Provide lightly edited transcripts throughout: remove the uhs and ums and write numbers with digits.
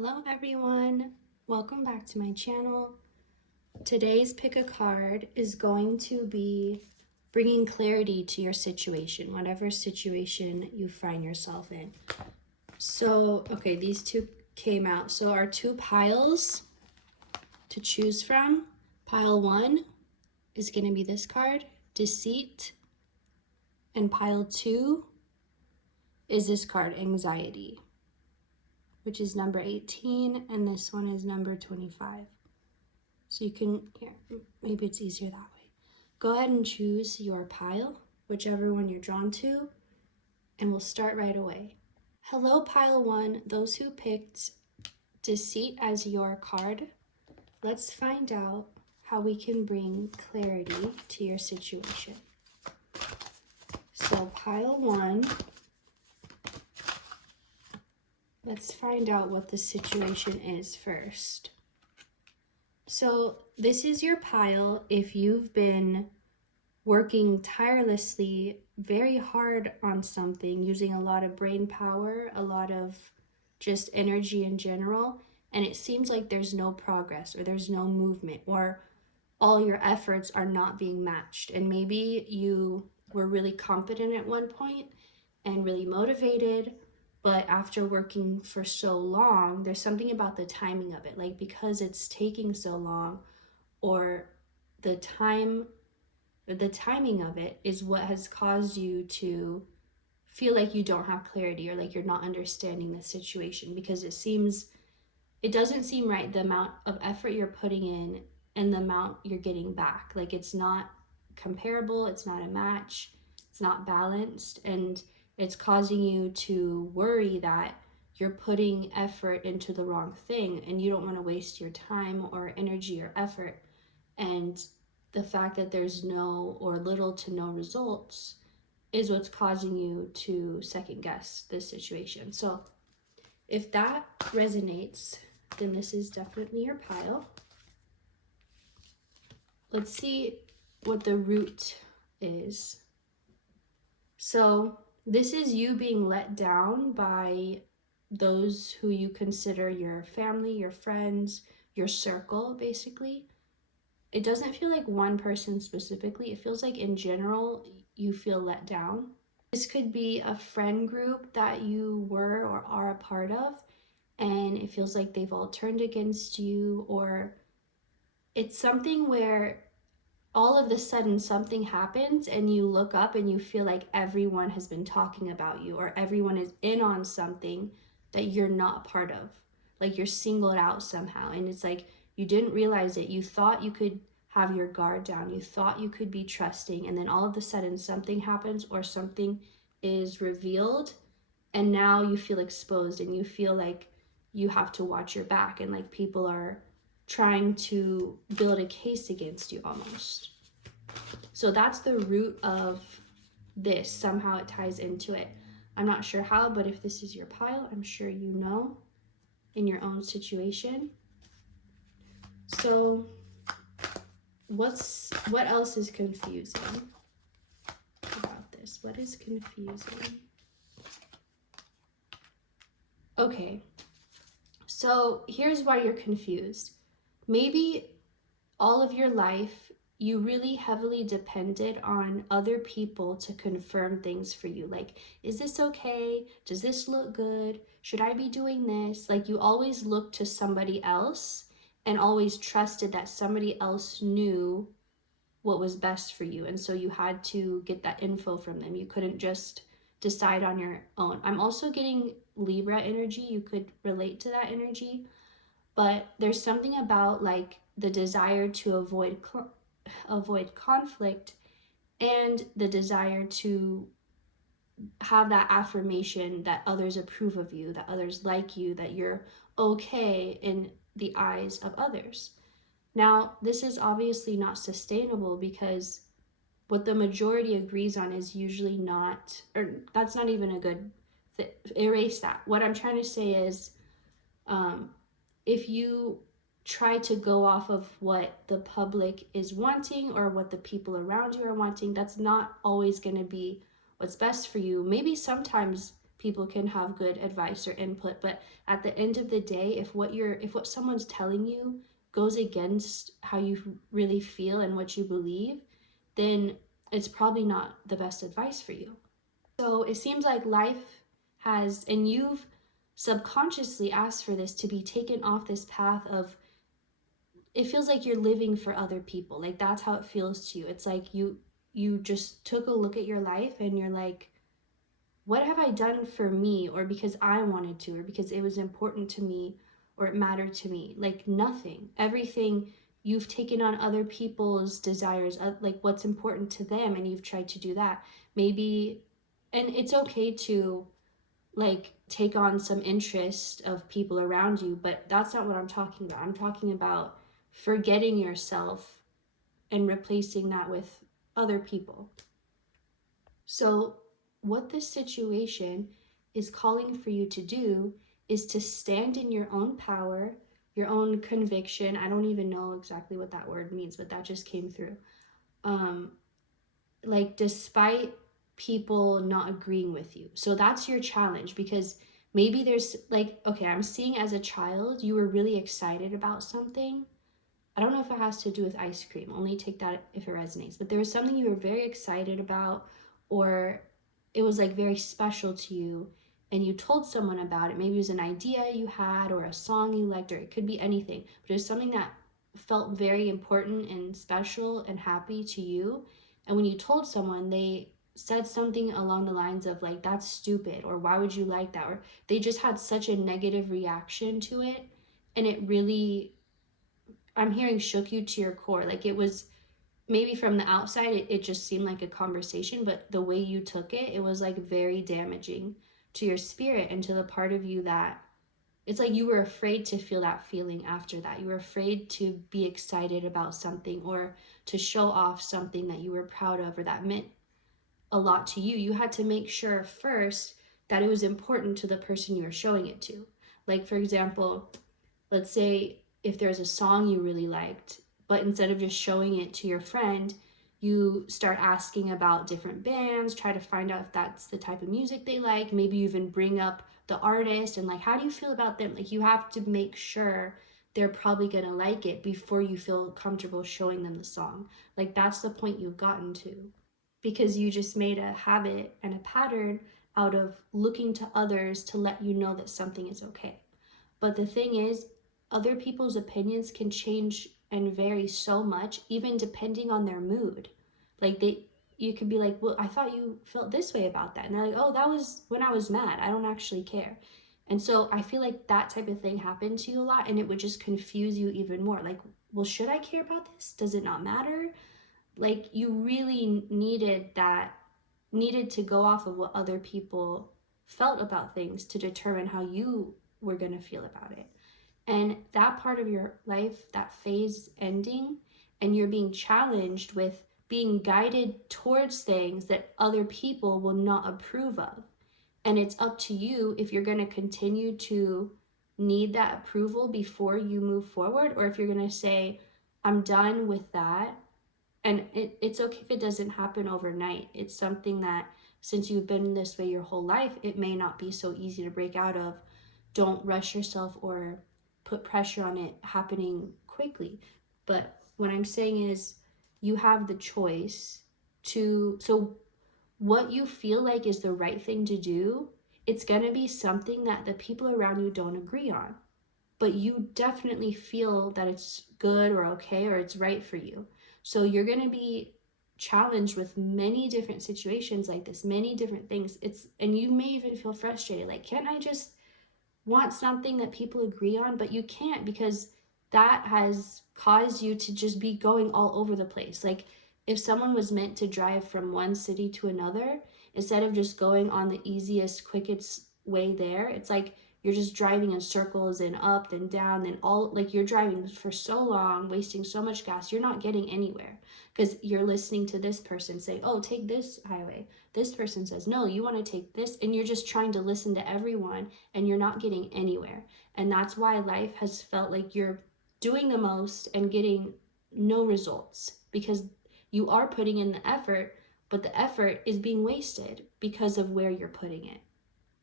Hello everyone, welcome back to my channel. Today's pick a card is going to be bringing clarity to your situation, whatever situation you find yourself in. So, okay, these two came out. So our two piles to choose from, pile 1 is going to be this card, Deceit, and pile 2 is this card, Anxiety, which is number 18, and this one is number 25. So you can, here, maybe it's easier that way. Go ahead and choose your pile, whichever one you're drawn to, and we'll start right away. Hello, pile 1, those who picked Deceit as your card. Let's find out how we can bring clarity to your situation. So pile 1, let's find out what the situation is first. So this is your pile if you've been working tirelessly, very hard on something, using a lot of brain power, a lot of just energy in general, and it seems like there's no progress or there's no movement, or all your efforts are not being matched. And maybe you were really competent at one point and really motivated, but after working for so long, there's something about the timing of it, like because it's taking so long, or the timing of it is what has caused you to feel like you don't have clarity, or like you're not understanding the situation, because it doesn't seem right, the amount of effort you're putting in and the amount you're getting back. Like it's not comparable, it's not a match, it's not balanced, and it's causing you to worry that you're putting effort into the wrong thing and you don't want to waste your time or energy or effort. And the fact that there's no or little to no results is what's causing you to second guess this situation. So if that resonates, then this is definitely your pile. Let's see what the root is. So this is you being let down by those who you consider your family, your friends, your circle, basically. It doesn't feel like one person specifically. It feels like in general, you feel let down. This could be a friend group that you were or are a part of, and it feels like they've all turned against you, or it's something where all of a sudden something happens and you look up and you feel like everyone has been talking about you, or everyone is in on something that you're not part of. Like you're singled out somehow, and it's like you didn't realize it. You thought you could have your guard down. You thought you could be trusting, and then all of a sudden something happens or something is revealed, and now you feel exposed and you feel like you have to watch your back, and like people are trying to build a case against you almost. So that's the root of this. Somehow it ties into it. I'm not sure how, but if this is your pile, I'm sure you know in your own situation. So what else is confusing about this? What is confusing? Okay, so here's why you're confused. Maybe all of your life, you really heavily depended on other people to confirm things for you. Like, is this okay? Does this look good? Should I be doing this? Like, you always looked to somebody else and always trusted that somebody else knew what was best for you. And so you had to get that info from them. You couldn't just decide on your own. I'm also getting Libra energy. You could relate to that energy. But there's something about like the desire to avoid conflict, and the desire to have that affirmation that others approve of you, that others like you, that you're okay in the eyes of others. Now, this is obviously not sustainable, because what the majority agrees on is usually not, or that's not even a good erase that. What I'm trying to say is, if you try to go off of what the public is wanting or what the people around you are wanting, that's not always going to be what's best for you. Maybe sometimes people can have good advice or input, but at the end of the day, if what someone's telling you goes against how you really feel and what you believe, then it's probably not the best advice for you. So it seems like life has, and you've subconsciously asked for this, to be taken off this path of, it feels like you're living for other people. Like that's how it feels to you. It's like you just took a look at your life and you're like, what have I done for me, or because I wanted to, or because it was important to me, or it mattered to me? Like nothing. Everything, you've taken on other people's desires, like what's important to them, and you've tried to do that. Maybe, and it's okay to like take on some interest of people around you, but that's not what I'm talking about. I'm talking about forgetting yourself and replacing that with other people. So what this situation is calling for you to do is to stand in your own power, your own conviction. I don't even know exactly what that word means, but that just came through. Like despite people not agreeing with you. So that's your challenge, because maybe there's like, okay, I'm seeing as a child, you were really excited about something. I don't know if it has to do with ice cream, only take that if it resonates, but there was something you were very excited about, or it was like very special to you, and you told someone about it. Maybe it was an idea you had, or a song you liked, or it could be anything, but it was something that felt very important and special and happy to you. And when you told someone, they said something along the lines of like, that's stupid, or why would you like that, or they just had such a negative reaction to it, and it really, I'm hearing, shook you to your core. Like it was, maybe from the outside it just seemed like a conversation, but the way you took it, it was like very damaging to your spirit and to the part of you that, it's like you were afraid to feel that feeling after that. You were afraid to be excited about something, or to show off something that you were proud of or that meant a lot to you. You had to make sure first that it was important to the person you were showing it to. Like for example, let's say if there's a song you really liked, but instead of just showing it to your friend, you start asking about different bands, try to find out if that's the type of music they like. Maybe you even bring up the artist and like, how do you feel about them? Like you have to make sure they're probably gonna like it before you feel comfortable showing them the song. Like that's the point you've gotten to, because you just made a habit and a pattern out of looking to others to let you know that something is okay. But the thing is, other people's opinions can change and vary so much, even depending on their mood. Like you could be like, well, I thought you felt this way about that. And they're like, oh, that was when I was mad. I don't actually care. And so I feel like that type of thing happened to you a lot, and it would just confuse you even more. Like, well, should I care about this? Does it not matter? Like you really needed to go off of what other people felt about things to determine how you were going to feel about it. And that part of your life, that phase ending, and you're being challenged with being guided towards things that other people will not approve of. And it's up to you if you're going to continue to need that approval before you move forward, or if you're going to say, I'm done with that. And it's okay if it doesn't happen overnight. It's something that, since you've been this way your whole life, it may not be so easy to break out of. Don't rush yourself or put pressure on it happening quickly. But what I'm saying is, you have the choice to, so what you feel like is the right thing to do, it's going to be something that the people around you don't agree on, but you definitely feel that it's good or okay or it's right for you. So you're going to be challenged with many different situations like this, many different things. And you may even feel frustrated, like, can't I just want something that people agree on? But you can't, because that has caused you to just be going all over the place. Like if someone was meant to drive from one city to another, instead of just going on the easiest, quickest way there, it's like you're just driving in circles and up and down and all, like you're driving for so long, wasting so much gas, you're not getting anywhere, because you're listening to this person say, oh, take this highway. This person says, no, you want to take this. And you're just trying to listen to everyone, and you're not getting anywhere. And that's why life has felt like you're doing the most and getting no results, because you are putting in the effort, but the effort is being wasted because of where you're putting it.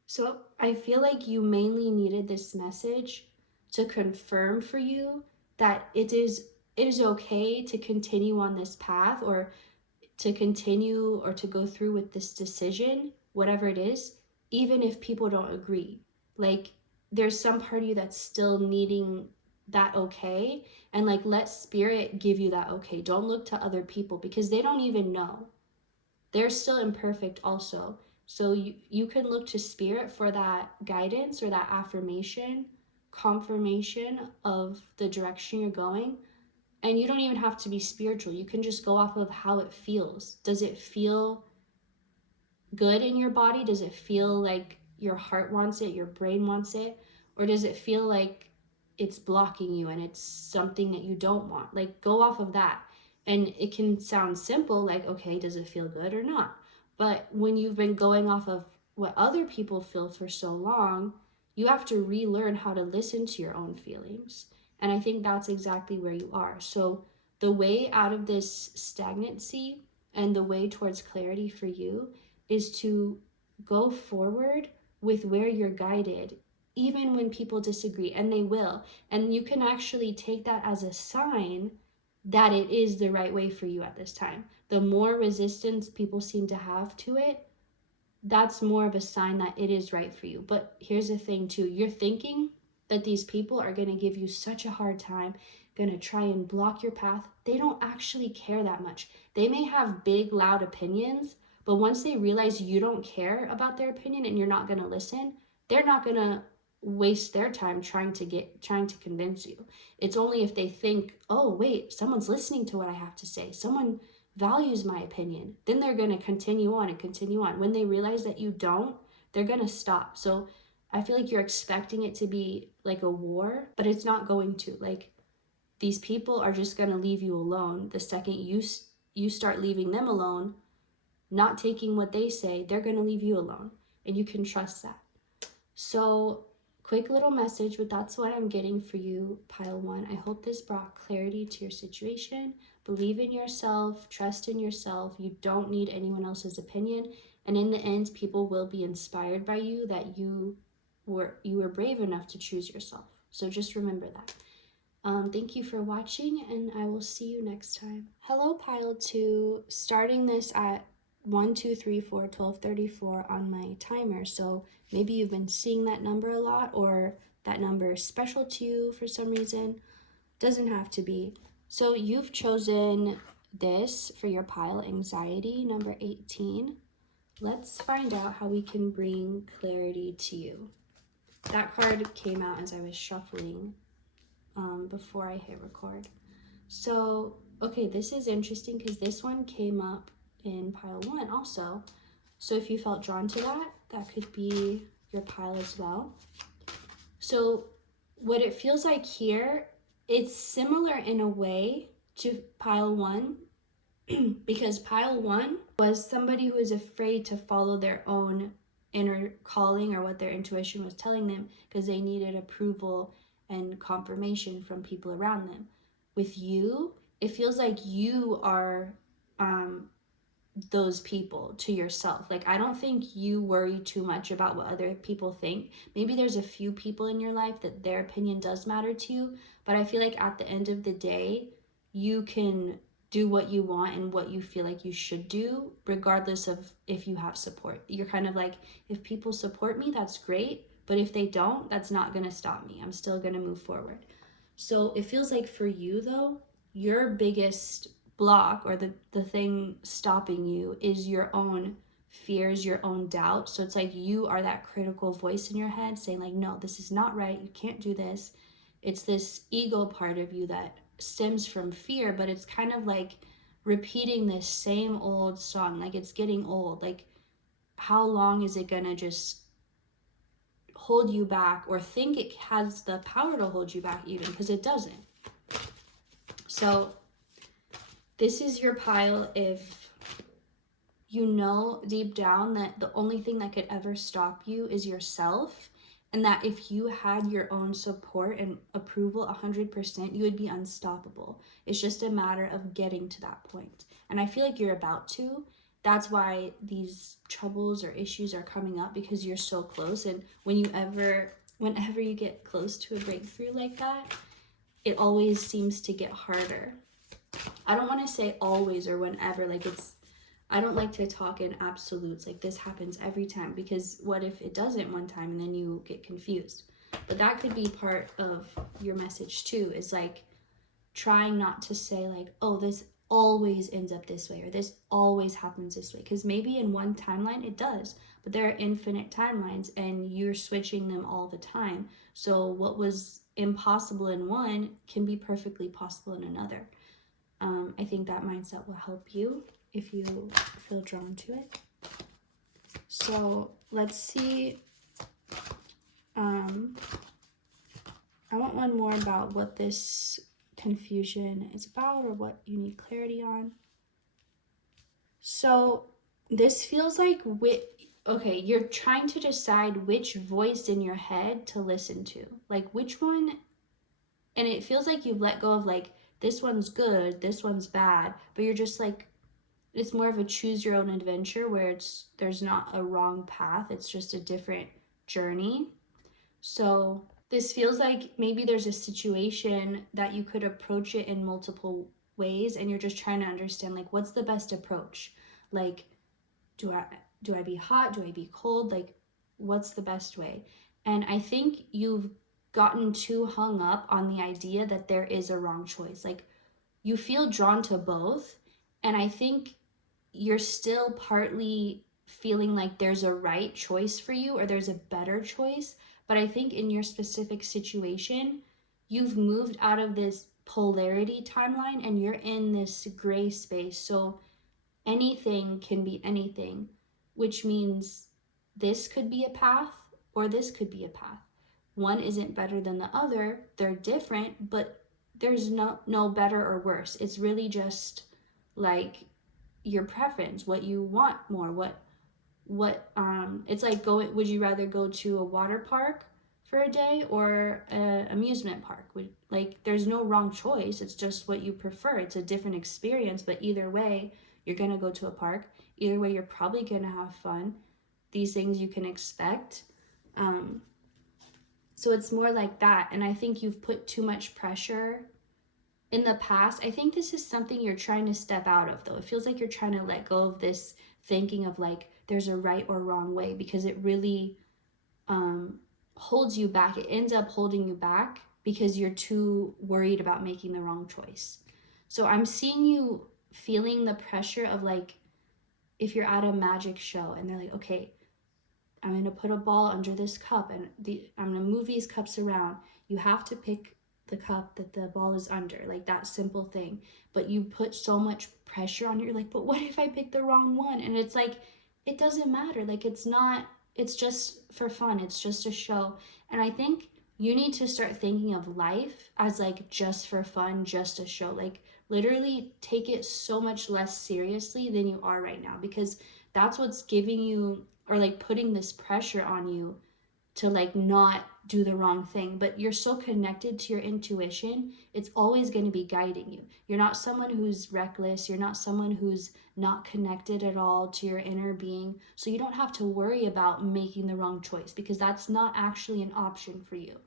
So I feel like you mainly needed this message to confirm for you that it is okay to continue on this path, or to continue or to go through with this decision, whatever it is, even if people don't agree. Like, there's some part of you that's still needing that okay, and like, let spirit give you that okay. Don't look to other people because they don't even know. They're still imperfect also. So you can look to spirit for that guidance or that affirmation, confirmation of the direction you're going. And you don't even have to be spiritual. You can just go off of how it feels. Does it feel good in your body? Does it feel like your heart wants it, your brain wants it? Or does it feel like it's blocking you and it's something that you don't want? Like, go off of that. And it can sound simple, like, okay, does it feel good or not? But when you've been going off of what other people feel for so long, you have to relearn how to listen to your own feelings. And I think that's exactly where you are. So, the way out of this stagnancy and the way towards clarity for you is to go forward with where you're guided, even when people disagree, and they will. And you can actually take that as a sign that it is the right way for you at this time. The more resistance people seem to have to it, that's more of a sign that it is right for you. But here's the thing too, you're thinking that these people are going to give you such a hard time, going to try and block your path. They don't actually care that much. They may have big loud opinions, but once they realize you don't care about their opinion and you're not going to listen, they're not going to waste their time trying to convince you. It's only if they think, oh wait, someone's listening to what I have to say, someone values my opinion, then they're going to continue on and continue on. When they realize that you don't, they're going to stop. So I feel like you're expecting it to be like a war, but it's not going to. Like, these people are just going to leave you alone. The second you start leaving them alone, not taking what they say, they're going to leave you alone, and you can trust that. So, quick little message, but that's what I'm getting for you, pile one. I hope this brought clarity to your situation. Believe in yourself, trust in yourself. You don't need anyone else's opinion. And in the end, people will be inspired by you that you were brave enough to choose yourself. So just remember that. Thank you for watching, and I will see you next time. Hello, pile two. Starting this at 1, 2, 3, 4, 12:34 on my timer. So maybe you've been seeing that number a lot, or that number is special to you for some reason. Doesn't have to be. So you've chosen this for your pile, anxiety, number 18. Let's find out how we can bring clarity to you. That card came out as I was shuffling before I hit record. So, okay, this is interesting because this one came up in pile one also. So if you felt drawn to that, that could be your pile as well. So what it feels like here, it's similar in a way to pile one, because pile one was somebody who is afraid to follow their own inner calling or what their intuition was telling them because they needed approval and confirmation from people around them. With you, it feels like you are those people to yourself. Like, I don't think you worry too much about what other people think. Maybe there's a few people in your life that their opinion does matter to you, but I feel like at the end of the day, you can do what you want and what you feel like you should do, regardless of if you have support. You're kind of like, if people support me, that's great, but if they don't, that's not going to stop me. I'm still going to move forward. So it feels like for you though, your biggest block, or the thing stopping you, is your own fears, your own doubt. So it's like you are that critical voice in your head saying like, no, this is not right, you can't do this. It's this ego part of you that stems from fear, but it's kind of like repeating this same old song. Like, it's getting old. Like, how long is it gonna just hold you back, or think it has the power to hold you back, even, because it doesn't. So this is your pile if you know deep down that the only thing that could ever stop you is yourself, and that if you had your own support and approval 100%, you would be unstoppable. It's just a matter of getting to that point. And I feel like you're about to, that's why these troubles or issues are coming up, because you're so close. And whenever you get close to a breakthrough like that, it always seems to get harder. I don't want to say always or whenever, like I don't like to talk in absolutes, like this happens every time, because what if it doesn't one time and then you get confused? But that could be part of your message too, is like trying not to say like, oh, this always ends up this way or this always happens this way, because maybe in one timeline it does, but there are infinite timelines and you're switching them all the time. So what was impossible in one can be perfectly possible in another. I think that mindset will help you if you feel drawn to it. So let's see. I want one more about what this confusion is about or what you need clarity on. So this feels like okay, you're trying to decide which voice in your head to listen to. Like which one, and it feels like you've let go of like, this one's good, this one's bad, but you're just like, it's more of a choose your own adventure where there's not a wrong path, it's just a different journey. So this feels like maybe there's a situation that you could approach it in multiple ways, and you're just trying to understand like, what's the best approach? Like, do I be hot? Do I be cold? Like, what's the best way? And I think you've gotten too hung up on the idea that there is a wrong choice. Like, you feel drawn to both, and I think you're still partly feeling like there's a right choice for you or there's a better choice. But I think in your specific situation, you've moved out of this polarity timeline and you're in this gray space. So anything can be anything, which means this could be a path or this could be a path. One isn't better than the other. They're different, but there's no better or worse. It's really just like your preference, what you want more, what it's like would you rather go to a water park for a day or an amusement park? Like there's no wrong choice, it's just what you prefer. It's a different experience, but either way you're gonna go to a park. Either way you're probably gonna have fun. These things you can expect. So it's more like that, and I think you've put too much pressure in the past. I think this is something you're trying to step out of, though. It feels like you're trying to let go of this thinking of like there's a right or wrong way, because it really holds you back. It ends up holding you back because you're too worried about making the wrong choice. So I'm seeing you feeling the pressure of like, if you're at a magic show and they're like, okay, I'm going to put a ball under this cup and I'm going to move these cups around. You have to pick the cup that the ball is under, like that simple thing. But you put so much pressure on it. You're like, but what if I pick the wrong one? And it's like, it doesn't matter. Like it's just for fun. It's just a show. And I think you need to start thinking of life as like just for fun, just a show. Like literally take it so much less seriously than you are right now, because that's what's giving you, or like putting this pressure on you to like not do the wrong thing. But you're so connected to your intuition, it's always going to be guiding you. You're not someone who's reckless, you're not someone who's not connected at all to your inner being. So you don't have to worry about making the wrong choice, because that's not actually an option for you.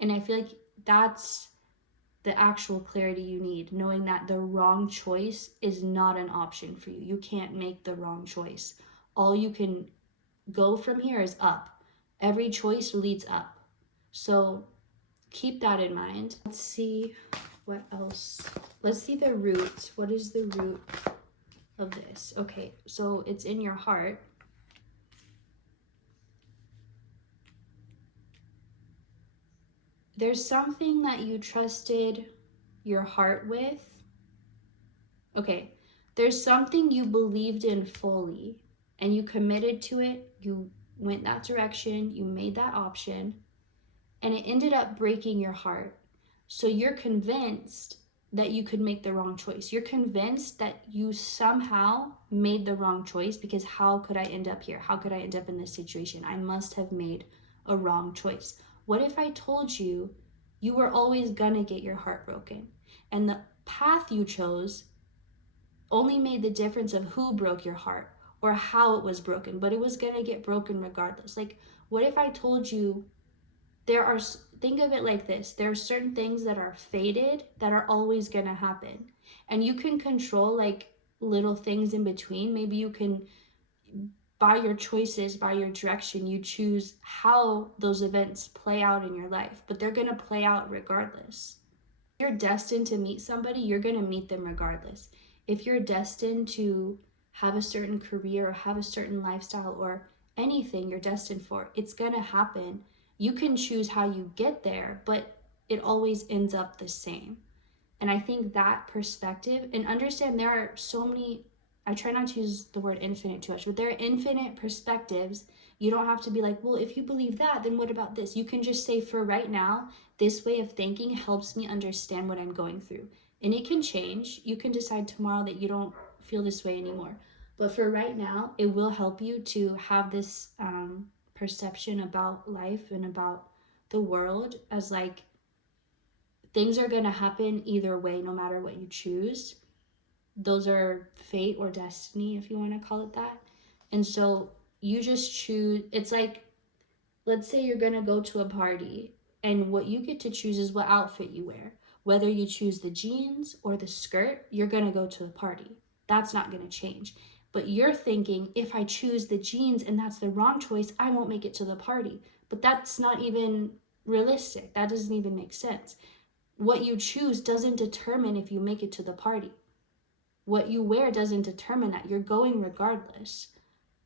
And I feel like that's the actual clarity you need, knowing that the wrong choice is not an option for you. You can't make the wrong choice. All you can go from here is up. Every choice leads up. So keep that in mind. Let's see what else. Let's see the root. What is the root of this? Okay, so it's in your heart. There's something that you trusted your heart with. Okay, there's something you believed in fully and you committed to it. You went that direction, you made that option, and it ended up breaking your heart. So you're convinced that you could make the wrong choice. You're convinced that you somehow made the wrong choice, because how could I end up here? How could I end up in this situation? I must have made a wrong choice. What if I told you you were always gonna get your heart broken, and the path you chose only made the difference of who broke your heart or how it was broken, but it was going to get broken regardless. Like, what if I told you there are, think of it like this, there are certain things that are fated that are always going to happen, and you can control like little things in between. Maybe you can, by your choices, by your direction, you choose how those events play out in your life, but they're going to play out regardless. If you're destined to meet somebody, you're going to meet them regardless. If you're destined to have a certain career or have a certain lifestyle or anything you're destined for, it's going to happen. You can choose how you get there, but it always ends up the same. And I think that perspective, and understand there are so many, I try not to use the word infinite too much, but there are infinite perspectives. You don't have to be like, well, if you believe that, then what about this? You can just say, for right now, this way of thinking helps me understand what I'm going through. And it can change. You can decide tomorrow that you don't feel this way anymore. But for right now, it will help you to have this perception about life and about the world as like, things are going to happen either way, no matter what you choose. Those are fate or destiny, if you want to call it that. And so you just choose. It's like, let's say you're going to go to a party, and what you get to choose is what outfit you wear. Whether you choose the jeans or the skirt, you're going to go to the party. That's not going to change. But you're thinking, if I choose the jeans and that's the wrong choice, I won't make it to the party. But that's not even realistic. That doesn't even make sense. What you choose doesn't determine if you make it to the party. What you wear doesn't determine that. You're going regardless.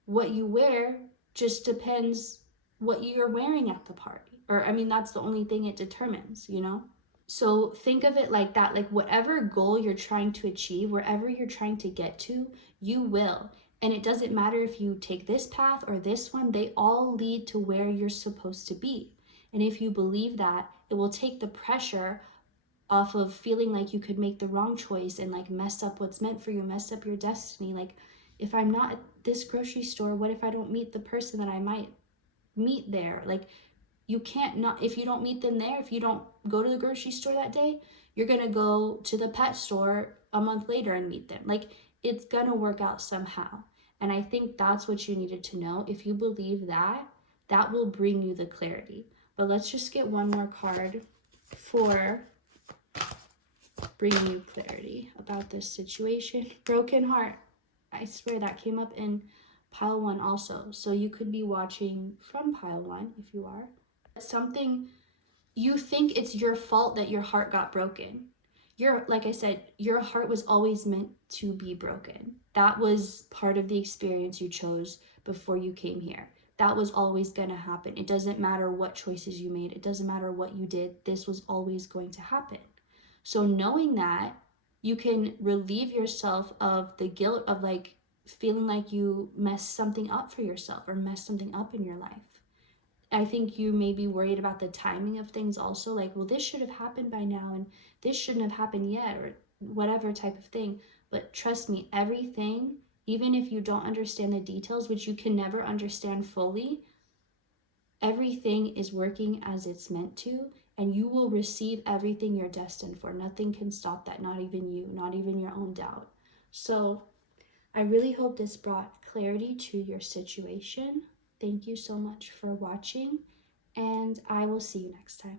What you wear just depends what you're wearing at the party. Or, I mean, that's the only thing it determines, you know? So think of it like that. Like, whatever goal you're trying to achieve, wherever you're trying to get to, you will. And it doesn't matter if you take this path or this one, they all lead to where you're supposed to be. And if you believe that, it will take the pressure off of feeling like you could make the wrong choice and like mess up what's meant for you, mess up your destiny. Like, if I'm not at this grocery store, what if I don't meet the person that I might meet there? Like, you can't not, if you don't meet them there, if you don't go to the grocery store that day, you're gonna go to the pet store a month later and meet them. Like, it's gonna work out somehow. And I think that's what you needed to know. If you believe that, that will bring you the clarity. But let's just get one more card for bringing you clarity about this situation. Broken heart. I swear that came up in pile 1 also. So you could be watching from pile 1 if you are. Something you think it's your fault that your heart got broken. Like I said, your heart was always meant to be broken. That was part of the experience you chose before you came here. That was always going to happen. It doesn't matter what choices you made. It doesn't matter what you did. This was always going to happen. So knowing that, you can relieve yourself of the guilt of like feeling like you messed something up for yourself or messed something up in your life. I think you may be worried about the timing of things also, like, well, this should have happened by now and this shouldn't have happened yet, or whatever type of thing. But trust me, everything, even if you don't understand the details, which you can never understand fully, everything is working as it's meant to, and you will receive everything you're destined for. Nothing can stop that, not even you, not even your own doubt. So I really hope this brought clarity to your situation. Thank you so much for watching, and I will see you next time.